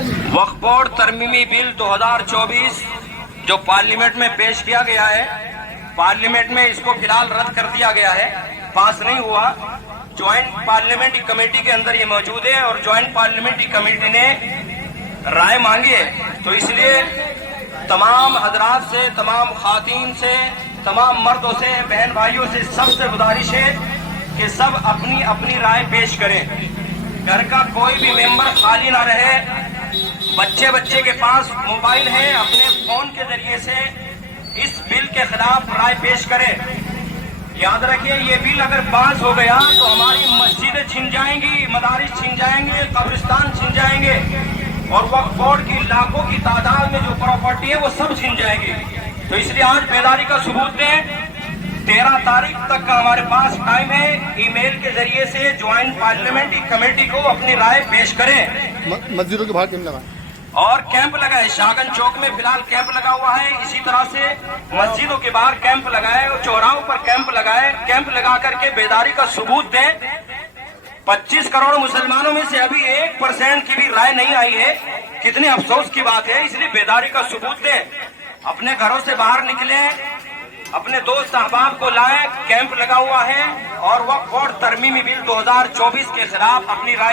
वक्फ board तरमीमी bill 2024 जो parliament में पेश किया गया है, पार्लियामेंट में इसको फिलहाल रद्द कर दिया गया है, पास नहीं हुआ। ज्वाइंट पार्लियामेंट्री कमेटी के अंदर ये मौजूद है और ज्वाइंट पार्लियामेंट्री कमेटी ने राय मांगी है, तो इसलिए तमाम हजरात से, तमाम खातीन से, तमाम मर्दों से, बहन भाइयों से सबसे गुजारिश है कि सब अपनी अपनी राय पेश करें। घर का कोई भी मेंबर खाली ना रहे। बच्चे के पास मोबाइल है, अपने फोन के जरिए से इस बिल के खिलाफ राय पेश करें। याद रखिए, ये बिल अगर पास हो गया तो हमारी मस्जिदें छिन जाएंगी, मदारिस छिन जाएंगे, कब्रिस्तान छिन जाएंगे और वक्फ बोर्ड की लाखों की तादाद में जो प्रॉपर्टी है वो सब छिन जाएगी। तो इसलिए आज बेदारी का सबूत दें। 13 तारीख तक का हमारे पास टाइम है। ईमेल के जरिए से ज्वाइंट पार्लियामेंट्री कमेटी को अपनी राय पेश करें। मस्जिदों के बाहर कैंप लगा और कैंप लगा है, शाहगंज चौक में फिलहाल कैंप लगा हुआ है। इसी तरह से मस्जिदों के बाहर कैंप लगाए और चौराहों पर कैंप लगाए। कैंप लगा करके बेदारी का सबूत दें। 25 करोड़ मुसलमानों में से अभी 1% की भी राय नहीं आई है। कितने अफसोस की बात है। इसलिए बेदारी का सबूत दें। अपने घरों से बाहर निकले, अपने दोस्त अहबाब को लाए। कैंप लगा हुआ है और वक्फ बोर्ड तरमीमी बिल 2024 के खिलाफ अपनी राय